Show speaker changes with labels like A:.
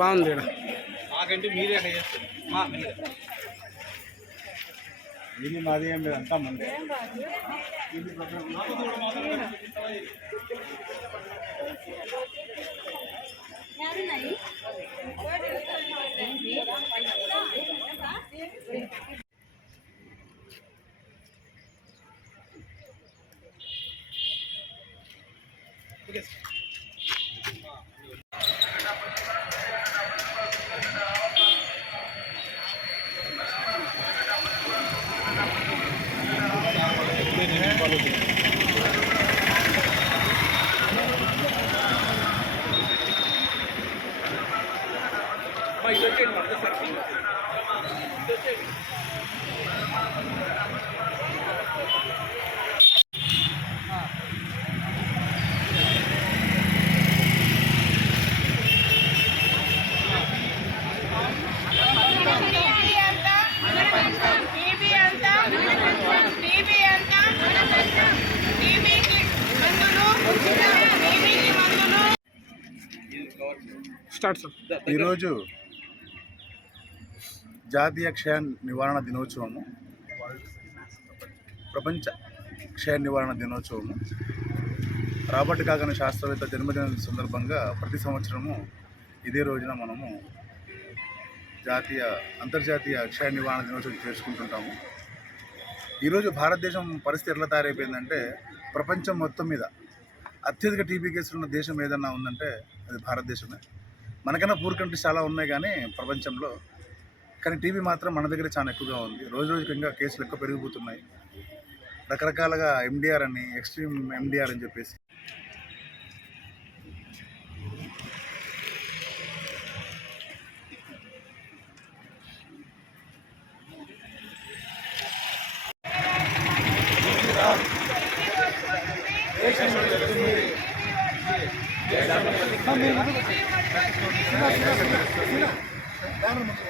A: బాగుంది.
B: మాకంటే మీరే
C: ఇది మాది ఏం లేదు అంతా మంది.
D: ঠিক আছে By 13 months, sir.
A: Start sir.
C: ఈరోజు జాతీయ క్షయ నివారణ దినోత్సవము. ప్రపంచ క్షయ నివారణ దినోత్సవము. రాబర్ట్ కాగన శాస్త్రవేత్త జన్మదిన సందర్భంగా ప్రతి సంవత్సరము ఇదే రోజున మనము జాతీయ అంతర్జాతీయ క్షయ నివారణ దినోత్సవం చేసుకుంటుంటాము. ఈరోజు భారతదేశం పరిస్థితి ఎట్లా తయారైపోయిందంటే ప్రపంచం మొత్తం మీద అత్యధిక టీబీ కేసులు ఉన్న దేశం ఏదన్నా ఉందంటే అది భారతదేశమే. మనకన్నా పూర్ కంట్రీస్ చాలా ఉన్నాయి కానీ ప్రపంచంలో. కానీ టీబీ మాత్రం మన దగ్గర చాలా ఎక్కువగా ఉంది. రోజు రోజుకి ఇంకా కేసులు ఎక్కువ పెరిగిపోతున్నాయి. రకరకాలుగా ఎండిఆర్ అని ఎక్స్ట్రీమ్ ఎండిఆర్ అని చెప్పేసి. Yeah. Yeah, that's what I'm saying.